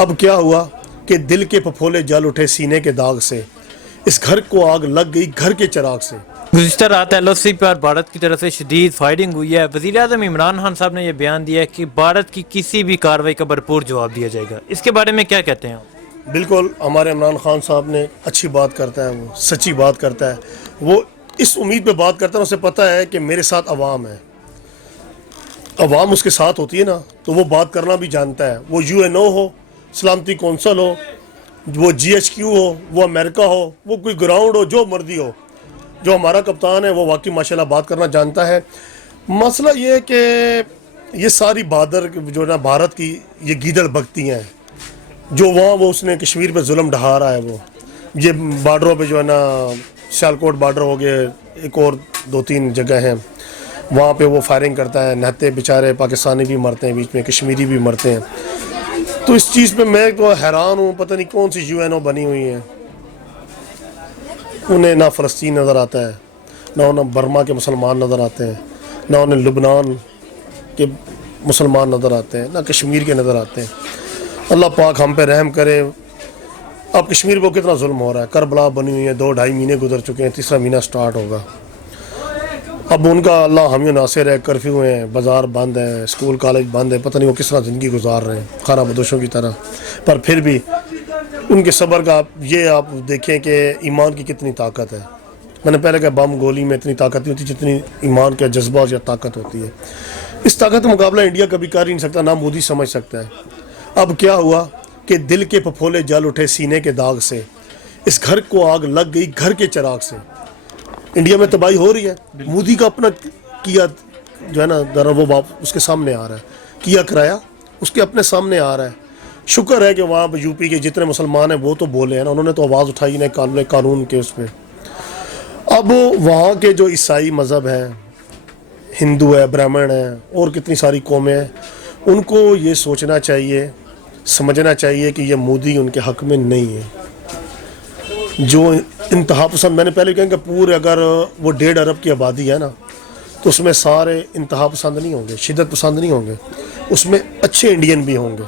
اب کیا ہوا کہ دل کے پھپھولے جل اٹھے سینے کے داغ سے، اس گھر کو آگ لگ گئی گھر کے چراغ سے۔ گزشتہ رات LOC پر بھارت کی طرف سے شدید فائرنگ ہوئی ہے۔ وزیر اعظم عمران خان صاحب نے یہ بیان دیا ہے کہ بھارت کی کسی بھی کارروائی کا بھرپور جواب دیا جائے گا، اس کے بارے میں کیا کہتے ہیں آپ؟ بالکل، ہمارے عمران خان صاحب نے اچھی بات کرتا ہے، وہ سچی بات کرتا ہے، وہ اس امید پہ بات کرتا ہے، اسے پتہ ہے کہ میرے ساتھ عوام ہے، عوام اس کے ساتھ ہوتی ہے نا، تو وہ بات کرنا بھی جانتا ہے۔ وہ UNO ہو، سلامتی کونسل ہو، وہ GHQ ہو، وہ امریکہ ہو، وہ کوئی گراؤنڈ ہو، جو مرضی ہو، جو ہمارا کپتان ہے وہ واقعی ماشاءاللہ بات کرنا جانتا ہے۔ مسئلہ یہ ہے کہ یہ ساری بہادر جو ہے نا بھارت کی یہ گیدڑ بگتی ہیں، جو وہاں وہ اس نے کشمیر پہ ظلم ڈھا رہا ہے، وہ یہ بارڈروں پہ جو ہے نا سیالکوٹ بارڈر ہو گئے، ایک اور 2-3 جگہ ہیں وہاں پہ وہ فائرنگ کرتا ہے، نہتے بیچارے پاکستانی بھی مرتے ہیں، بیچ میں کشمیری بھی مرتے ہیں۔ تو اس چیز پہ میں تو حیران ہوں، پتہ نہیں کون سی UNO بنی ہوئی ہیں، انہیں نہ فلسطین نظر آتا ہے، نہ انہیں برما کے مسلمان نظر آتے ہیں، نہ انہیں لبنان کے مسلمان نظر آتے ہیں، نہ کشمیر کے نظر آتے ہیں۔ اللہ پاک ہم پہ رحم کرے۔ اب کشمیر پہ کتنا ظلم ہو رہا ہے، کربلا بنی ہوئی ہے، 2-2.5 مہینے گزر چکے ہیں، تیسرا مہینہ سٹارٹ ہوگا۔ اب ان کا اللہ حامی و ناصر ہے، کرفیو ہیں، بازار بند ہیں، اسکول کالج بند ہیں، پتہ نہیں وہ کس طرح زندگی گزار رہے ہیں خانہ بدوشوں کی طرح، پر پھر بھی ان کے صبر کا آپ دیکھیں کہ ایمان کی کتنی طاقت ہے۔ میں نے پہلے کہا بم گولی میں اتنی طاقت نہیں ہوتی جتنی ایمان کا جذبہ یا طاقت ہوتی ہے۔ اس طاقت کا مقابلہ انڈیا کبھی کر ہی نہیں سکتا، نہ مودی سمجھ سکتا ہے۔ اب کیا ہوا کہ دل کے پھپھولے جل اٹھے سینے کے داغ سے، اس گھر کو آگ لگ گئی گھر کے چراغ سے۔ انڈیا میں تباہی ہو رہی ہے، مودی کا اپنا کیا جو ہے نا ذرا وہ اس کے سامنے آ رہا ہے، کیا کرایا اس کے اپنے سامنے آ رہا ہے۔ شکر ہے کہ وہاں پہ UP کے جتنے مسلمان ہیں وہ تو بولے ہیں نا، انہوں نے تو آواز اٹھائی نا قانون کے اس پہ۔ اب وہاں کے جو عیسائی مذہب ہیں، ہندو ہے، برہمن ہیں، اور کتنی ساری قومیں ہیں، ان کو یہ سوچنا چاہیے، سمجھنا چاہیے کہ یہ مودی ان کے حق میں نہیں ہے۔ جو انتہا پسند، میں نے پہلے کہا کہ پورے اگر وہ 1.5 ارب کی آبادی ہے نا، تو اس میں سارے انتہا پسند نہیں ہوں گے، شدت پسند نہیں ہوں گے، اس میں اچھے انڈین بھی ہوں گے۔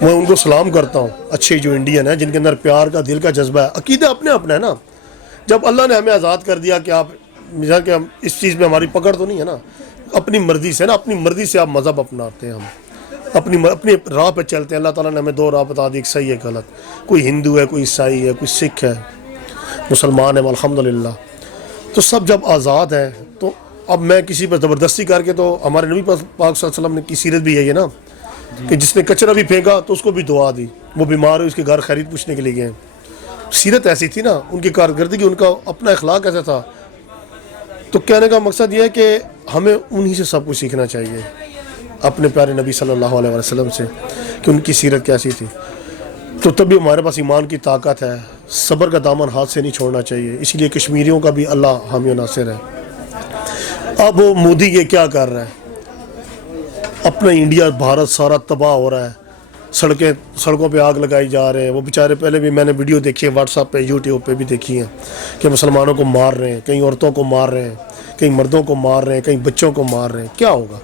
میں ان کو سلام کرتا ہوں، اچھے جو انڈین ہیں، جن کے اندر پیار کا دل کا جذبہ ہے۔ عقیدہ اپنے اپنا ہے نا، جب اللہ نے ہمیں آزاد کر دیا کہ آپ مثال کہ اس چیز میں ہماری پکڑ تو نہیں ہے نا، اپنی مرضی سے نا، اپنی مرضی سے آپ مذہب اپناتے ہیں، ہم اپنی راہ پہ چلتے ہیں۔ اللہ تعالیٰ نے ہمیں 2 راہ بتا دی، ایک صحیح ایک غلط، کوئی ہندو ہے، کوئی عیسائی ہے، کوئی سکھ ہے، مسلمان ہے، الحمدللہ۔ تو سب جب آزاد ہیں تو اب میں کسی پر زبردستی کر کے، تو ہمارے نبی پاک صلی اللہ علیہ وسلم کی سیرت بھی ہے نا کہ جس نے کچرا بھی پھینکا تو اس کو بھی دعا دی، وہ بیمار ہوئی اس کے گھر خرید پوچھنے کے لیے گئے۔ سیرت ایسی تھی نا، ان کی کارکردگی، ان کا اپنا اخلاق ایسا تھا۔ تو کہنے کا مقصد یہ ہے کہ ہمیں انہی سے سب کچھ سیکھنا چاہیے، اپنے پیارے نبی صلی اللہ علیہ وسلم سے، کہ ان کی سیرت کیسی تھی۔ تو تب بھی ہمارے پاس ایمان کی طاقت ہے، صبر کا دامن ہاتھ سے نہیں چھوڑنا چاہیے۔ اسی لیے کشمیریوں کا بھی اللہ حامی و ناصر ہے۔ اب وہ مودی یہ کیا کر رہا ہے، اپنا انڈیا بھارت سارا تباہ ہو رہا ہے، سڑکوں پہ آگ لگائی جا رہے ہیں۔ وہ بیچارے پہلے بھی میں نے ویڈیو دیکھی ہے، واٹس ایپ پہ، یوٹیوب پہ بھی دیکھی ہیں کہ مسلمانوں کو مار رہے ہیں، کہیں عورتوں کو مار رہے ہیں، کہیں مردوں کو مار رہے ہیں، کہیں بچوں کو مار رہے ہیں۔ کیا ہوگا؟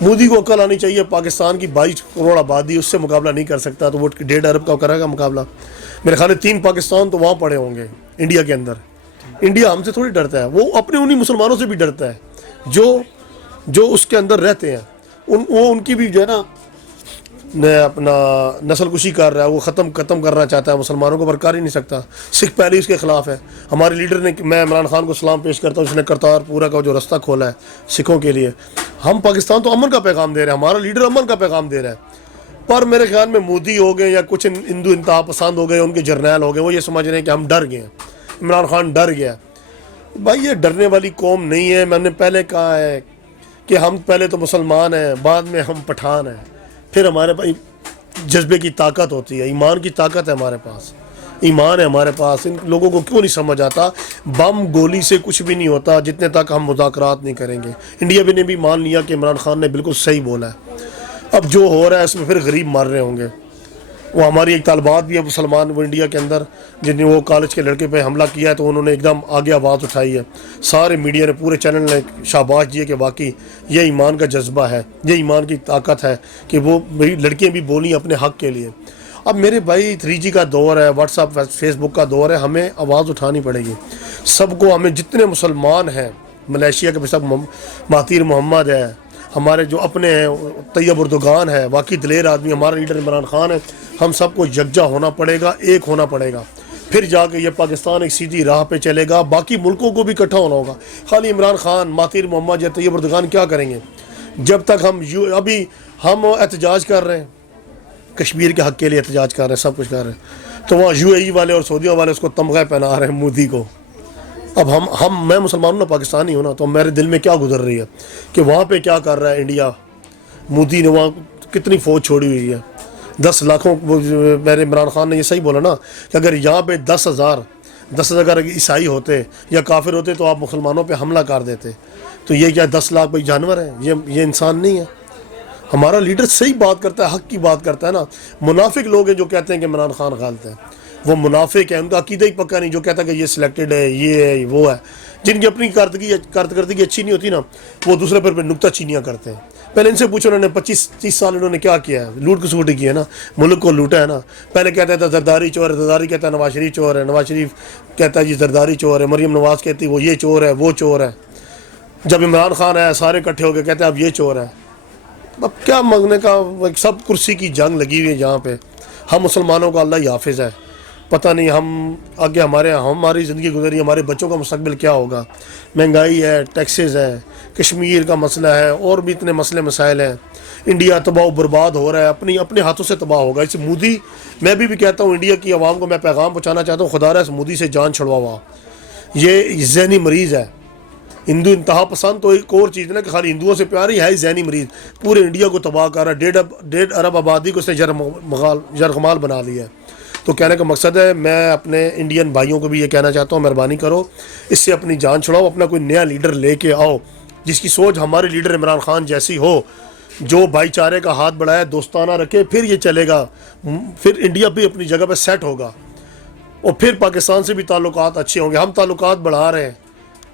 مودی کو عقل آنی چاہیے، پاکستان کی 22 کروڑ آبادی، اس سے مقابلہ نہیں کر سکتا تو وہ 1.5 ارب کا کرے گا مقابلہ؟ میرے خیال ہے 3 پاکستان تو وہاں پڑے ہوں گے انڈیا کے اندر۔ انڈیا ہم سے تھوڑی ڈرتا ہے، وہ اپنے انہی مسلمانوں سے بھی ڈرتا ہے جو اس کے اندر رہتے ہیں۔ وہ ان کی بھی جو ہے نا اپنا نسل کشی کر رہا ہے، وہ ختم کرنا چاہتا ہے مسلمانوں کو، پر کر ہی نہیں سکتا۔ سکھ پہلے اس کے خلاف ہے۔ ہمارے لیڈر نے، میں عمران خان کو سلام پیش کرتا ہوں، اس نے کرتار پورا کا جو رستہ کھولا ہے سکھوں کے لیے۔ ہم پاکستان تو امن کا پیغام دے رہے ہیں، ہمارا لیڈر امن کا پیغام دے رہا ہے، پر میرے خیال میں مودی ہو گئے یا کچھ ہندو انتہا پسند ہو گئے، ان کے جرنیل ہو گئے، وہ یہ سمجھ رہے ہیں کہ ہم ڈر گئے ہیں، عمران خان ڈر گیا۔ بھائی یہ ڈرنے والی قوم نہیں ہے۔ میں نے پہلے کہا ہے کہ ہم پہلے تو مسلمان ہیں، بعد میں ہم پٹھان ہیں، پھر ہمارے پاس جذبے کی طاقت ہوتی ہے، ایمان کی طاقت ہے ہمارے پاس، ایمان ہے ہمارے پاس۔ ان لوگوں کو کیوں نہیں سمجھ آتا؟ بم گولی سے کچھ بھی نہیں ہوتا جتنے تک ہم مذاکرات نہیں کریں گے۔ انڈیا نے بھی مان لیا کہ عمران خان نے بالکل صحیح بولا ہے۔ اب جو ہو رہا ہے اس میں پھر غریب مر رہے ہوں گے، وہ ہماری ایک طالبات بھی ہے مسلمان وہ انڈیا کے اندر جن نے وہ کالج کے لڑکے پہ حملہ کیا ہے تو انہوں نے ایک دم آگے آواز اٹھائی ہے. سارے میڈیا نے پورے چینل نے شاباش دیے کہ واقعی یہ ایمان کا جذبہ ہے, یہ ایمان کی طاقت ہے کہ وہ میری لڑکیاں بھی بولیں اپنے حق کے لیے. اب میرے بھائی 3G کا دور ہے, واٹس ایپ فیس بک کا دور ہے, ہمیں آواز اٹھانی پڑے گی سب کو. ہمیں جتنے مسلمان ہیں ملیشیا کے سب مہاتیر محمد ہے, ہمارے جو اپنے ہیں طیب اردگان ہے, واقعی دلیر آدمی, ہمارا لیڈر عمران خان ہے, ہم سب کو یکجا ہونا پڑے گا, ایک ہونا پڑے گا, پھر جا کے یہ پاکستان ایک سیدھی راہ پہ چلے گا. باقی ملکوں کو بھی اکٹھا ہونا ہوگا. خالی عمران خان مہاتیر محمد یا طیب اردگان کیا کریں گے جب تک ابھی ہم احتجاج کر رہے ہیں, کشمیر کے حق کے لیے احتجاج کر رہے ہیں, سب کچھ کر رہے ہیں, تو وہاں UAE والے اور سعودیہ والے اس کو تمغہ پہنا رہے ہیں مودی کو. اب میں مسلمان ہوں, پاکستانی ہوں نا, تو میرے دل میں کیا گزر رہی ہے کہ وہاں پہ کیا کر رہا ہے انڈیا. مودی نے وہاں کتنی فوج چھوڑی ہوئی ہے, 10 لاکھوں. میرے عمران خان نے یہ صحیح بولا نا کہ اگر یہاں پہ 10,000 اگر عیسائی ہوتے یا کافر ہوتے تو آپ مسلمانوں پہ حملہ کر دیتے. تو یہ کیا 10 لاکھ بھائی جانور ہیں, یہ انسان نہیں ہے. ہمارا لیڈر صحیح بات کرتا ہے, حق کی بات کرتا ہے نا. منافق لوگ ہیں جو کہتے ہیں کہ عمران خان غلط ہے, وہ منافق ہے, ان کا عقیدہ ہی پکا نہیں. جو کہتا ہے کہ یہ سلیکٹڈ ہے, یہ ہے, وہ ہے, جن کی اپنی کارکردگی اچھی نہیں ہوتی نا, وہ دوسرے پر نکتہ چینیاں کرتے ہیں. پہلے ان سے پوچھو انہوں نے 25-30 سال انہوں نے کیا کیا ہے, لوٹ کسوٹی کی ہے نا, ملک کو لوٹا ہے نا. پہلے کہتا تھا زرداری چور ہے, زرداری کہتا ہے نواز شریف چور ہے, نواز شریف کہتا ہے جی زرداری چور ہے, مریم نواز کہتی وہ یہ چور ہے, وہ چور ہے. جب عمران خان آیا سارے اکٹھے ہو کے کہتے ہیں اب یہ چور ہے. اب کیا مانگنے کا, سب کرسی کی جنگ لگی ہوئی ہے جہاں پہ. ہم مسلمانوں کا اللہ ہی حافظ ہے, پتہ نہیں ہم آگے ہماری زندگی گزری, ہمارے بچوں کا مستقبل کیا ہوگا. مہنگائی ہے, ٹیکسز ہیں, کشمیر کا مسئلہ ہے, اور بھی اتنے مسئلے مسائل ہیں. انڈیا تباہ و برباد ہو رہا ہے, اپنے ہاتھوں سے تباہ ہوگا. اس مودی, میں بھی کہتا ہوں انڈیا کی عوام کو میں پیغام پہنچانا چاہتا ہوں, خدا رہا اس مودی سے جان چھڑوا ہوا. یہ ذہنی مریض ہے. ہندو انتہا پسند تو ایک اور چیز نا کہ خالی ہندوؤں سے پیار ہی ہے, ذہنی مریض. پورے انڈیا کو تباہ کر رہا ہے, 1.5 ارب آبادی کو اس نے یرغمال بنا لیا ہے. تو کہنے کا مقصد ہے, میں اپنے انڈین بھائیوں کو بھی یہ کہنا چاہتا ہوں, مہربانی کرو اس سے اپنی جان چھڑاؤ, اپنا کوئی نیا لیڈر لے کے آؤ جس کی سوچ ہمارے لیڈر عمران خان جیسی ہو, جو بھائی چارے کا ہاتھ بڑھائے, دوستانہ رکھے, پھر یہ چلے گا. پھر انڈیا بھی اپنی جگہ پہ سیٹ ہوگا, اور پھر پاکستان سے بھی تعلقات اچھے ہوں گے. ہم تعلقات بڑھا رہے ہیں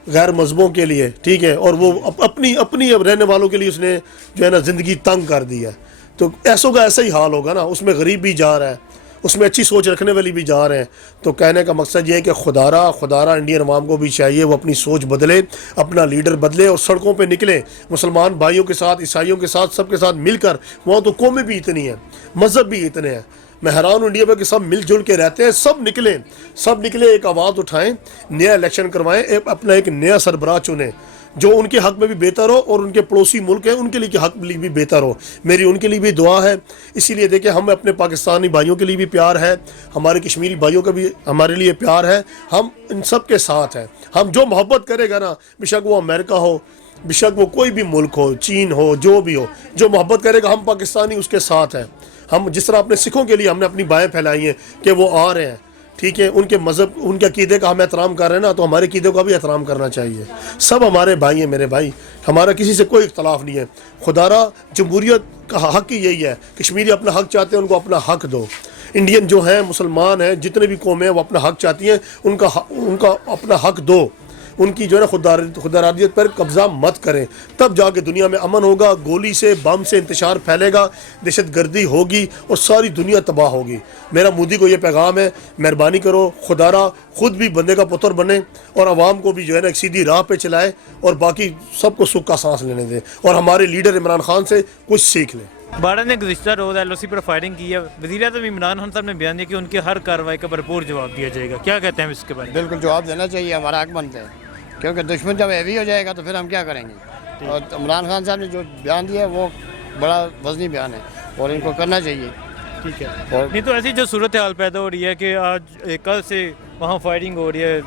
غیر مذہبوں کے لیے, ٹھیک ہے, اور وہ اپنی رہنے والوں کے لیے اس نے جو ہے نا زندگی تنگ کر دی ہے. تو ایسوں کا ایسا ہی حال ہوگا نا, اس میں غریب بھی جا رہا ہے, اس میں اچھی سوچ رکھنے والی بھی جا رہے ہیں. تو کہنے کا مقصد یہ ہے کہ خدا را انڈین عوام کو بھی چاہیے وہ اپنی سوچ بدلے, اپنا لیڈر بدلے, اور سڑکوں پہ نکلے مسلمان بھائیوں کے ساتھ, عیسائیوں کے ساتھ, سب کے ساتھ مل کر. وہاں تو قومیں بھی اتنی ہیں, مذہب بھی اتنے ہیں. میں حیران انڈیا میں کہ سب مل جل کے رہتے ہیں. سب نکلے, ایک آواز اٹھائیں, نیا الیکشن کروائیں, اپنا ایک نیا سربراہ چنیں جو ان کے حق میں بھی بہتر ہو, اور ان کے پڑوسی ملک ہیں ان کے لیے حق میں بھی بہتر ہو. میری ان کے لیے بھی دعا ہے. اسی لیے دیکھیں, ہم اپنے پاکستانی بھائیوں کے لیے بھی پیار ہے, ہمارے کشمیری بھائیوں کا بھی ہمارے لیے پیار ہے. ہم ان سب کے ساتھ ہیں. ہم جو محبت کرے گا نا, بے شک وہ امریکہ ہو, بے شک وہ کوئی بھی ملک ہو, چین ہو, جو بھی ہو, جو محبت کرے گا, ہم پاکستانی اس کے ساتھ ہیں. ہم جس طرح اپنے سکھوں کے لیے ہم نے اپنی بائیں پھیلائی ہیں کہ وہ آ رہے ہیں, ٹھیک ہے, ان کے مذہب, ان کے عقیدے کا ہم احترام کر رہے ہیں نا, تو ہمارے عقیدے کا بھی احترام کرنا چاہیے. سب ہمارے بھائی ہیں, میرے بھائی, ہمارا کسی سے کوئی اختلاف نہیں ہے. خدا را جمہوریت کا حق ہی یہی ہے, کشمیری اپنا حق چاہتے ہیں, ان کو اپنا حق دو. انڈین جو ہیں, مسلمان ہیں, جتنے بھی قومیں ہیں, وہ اپنا حق چاہتی ہیں, ان کا اپنا حق دو. ان کی جو ہے نا خودارادیت پر قبضہ مت کریں, تب جا کے دنیا میں امن ہوگا. گولی سے, بم سے انتشار پھیلے گا, دہشت گردی ہوگی, اور ساری دنیا تباہ ہوگی. میرا مودی کو یہ پیغام ہے, مہربانی کرو, خدا خود بھی بندے کا پتر بنے, اور عوام کو بھی جو ہے نا ایک سیدھی راہ پہ چلائے, اور باقی سب کو سکھ کا سانس لینے دیں, اور ہمارے لیڈر عمران خان سے کچھ سیکھ لیں. بھارت نے گزشتہ روز LOC پر فائرنگ کی ہے. وزیر اعظم عمران خان صاحب نے بیان دیا کہ ان کی ہر کارروائی کا بھرپور جواب دیا جائے گا. کیا کہتے ہیں اس کے بارے میں؟ بالکل جواب دینا چاہیے, ہمارا حق بنتا ہے, کیونکہ دشمن جب ہیوی ہو جائے گا تو پھر ہم کیا کریں گے. اور عمران خان صاحب نے جو بیان دیا ہے وہ بڑا وزنی بیان ہے, اور ان کو کرنا چاہیے. ٹھیک ہے, نہیں تو ایسی جو صورتحال پیدا ہو رہی ہے کہ آج کل سے وہاں فائرنگ ہو رہی ہے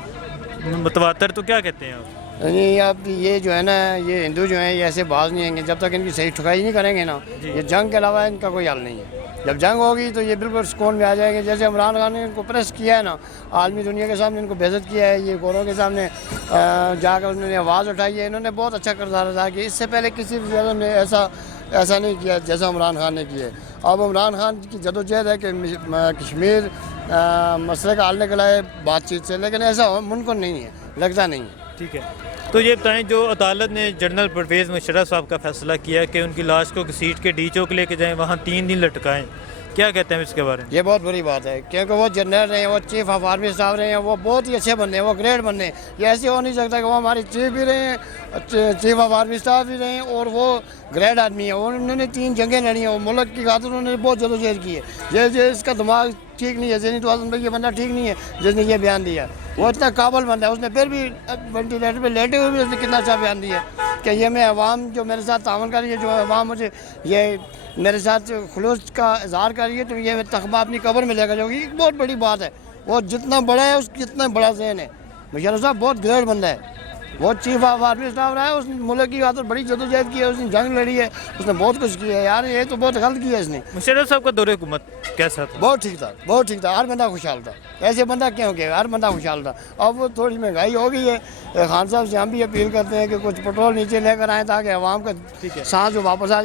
متواتر, تو کیا کہتے ہیں آپ؟ نہیں, اب یہ جو ہے نا, یہ ہندو جو ہیں یہ ایسے باز نہیں آئیں گے جب تک ان کی صحیح ٹھکائی نہیں کریں گے نا. یہ جنگ کے علاوہ ان کا کوئی حل نہیں ہے. جب جنگ ہوگی تو یہ بالکل سکون میں آ جائیں گے. جیسے عمران خان نے ان کو پریس کیا ہے نا, عالمی دنیا کے سامنے ان کو بےعزت کیا ہے, یہ گوروں کے سامنے جا کر انہوں نے آواز اٹھائی ہے, انہوں نے بہت اچھا کردار ادا کیا. اس سے پہلے کسی وزیر اعظم نے ایسا ایسا نہیں کیا جیسا عمران خان نے کیا ہے. اب عمران خان کی جدوجہد ہے کہ کشمیر مسئلے کا حل نکلائے بات چیت سے, لیکن ایسا ممکن نہیں ہے, لگتا نہیں ہے. ٹھیک ہے, تو یہ بتائیں جو عدالت نے جنرل پرویز مشرف صاحب کا فیصلہ کیا کہ ان کی لاش کو گھسیٹ کے ڈی چوک لے کے جائیں, وہاں 3 دن لٹکائیں, کیا کہتے ہیں اس کے بارے میں؟ یہ بہت بری بات ہے, کیونکہ وہ جنرل رہے ہیں, وہ چیف آف آرمی اسٹاف رہے ہیں, وہ بہت ہی اچھے بندے ہیں, وہ گریٹ بندے ہیں. یہ ایسے ہو نہیں سکتا کہ وہ ہمارے چیف بھی رہے ہیں, چیف آف آرمی اسٹاف بھی رہے ہیں, اور وہ گریٹ آدمی ہیں. انہوں نے 3 جنگیں لڑی ہیں, وہ ملک کی خاطر انہوں نے بہت جدوجہد کی ہے. یہ اس کا دماغ ٹھیک نہیں ہے, ذہنی توازن پہ یہ بندہ ٹھیک نہیں ہے جس نے یہ بیان دیا. وہ اتنا قابل بندہ ہے, اس نے پھر بھی وینٹیلیٹر پہ لیٹے ہوئے بھی اس نے کتنا اچھا بیان دیا کہ یہ میں عوام جو میرے ساتھ تعاون کر رہی ہے, جو عوام مجھے یہ میرے ساتھ خلوص کا اظہار کر رہی ہے, تو یہ تخمہ اپنی قبر میں لے کر جاؤ گی. ایک بہت بڑی بات ہے. وہ جتنا بڑا ہے اس جتنا بڑا ذہن ہے. مشرف صاحب بہت گریٹ بندہ ہے, وہ چیف آف آرمی اسٹاف رہا ہے, اس نے ملک کی خاطر بڑی جدوجہد کی ہے, اس نے جنگ لڑی ہے, اس نے بہت کچھ کیا ہے. یار یہ تو بہت غلط کیا ہے اس نے. مشرف صاحب کا دور حکومت کیسا تھا؟ بہت ٹھیک تھا, بہت ٹھیک تھا, ہر بندہ خوشحال تھا. ایسے بندہ کیوں کہ ہر بندہ خوشحال تھا. اب وہ تھوڑی مہنگائی ہو گئی ہے. خان صاحب سے ہم بھی اپیل کرتے ہیں کہ کچھ پٹرول نیچے لے کر آئیں تاکہ عوام کا سانس جو واپس آ جائے.